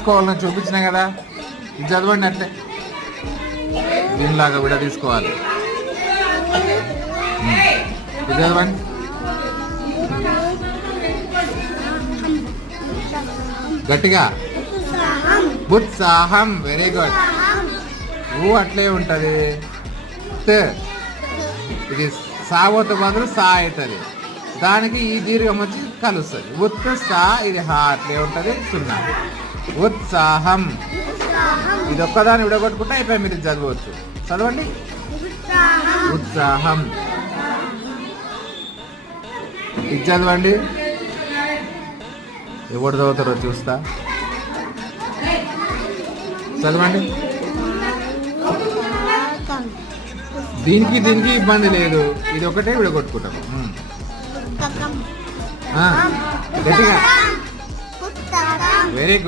రాసుకోవాలని చూపించినా కదా, ఇది చదవండి అట్లే, దీనిలాగా విడ తీసుకోవాలి. ఇది చదవండి. గట్టిగా ఉత్సాహం. Very good. ఊ అట్లే ఉంటది. ఇది సావోతో బదులు సా అవుతుంది, దానికి ఈ దీర్ఘం వచ్చి కలుస్తుంది. ఉత్సా, ఇది హా అట్లే ఉంటుంది. 0. ఉత్సాహం. ఇది ఒక్కదాన్ని విడగొట్టుకుంటే అయిపోయి, మీరు చదవచ్చు. చదవండి. ఉత్సాహం. ఇది చదవండి. ఎవరు చదువుతారో చూస్తా. చదవండి. దీనికి ఇబ్బంది లేదు, ఇది ఒకటే విడగొట్టుకుంటాం. గట్టిగా. Very good.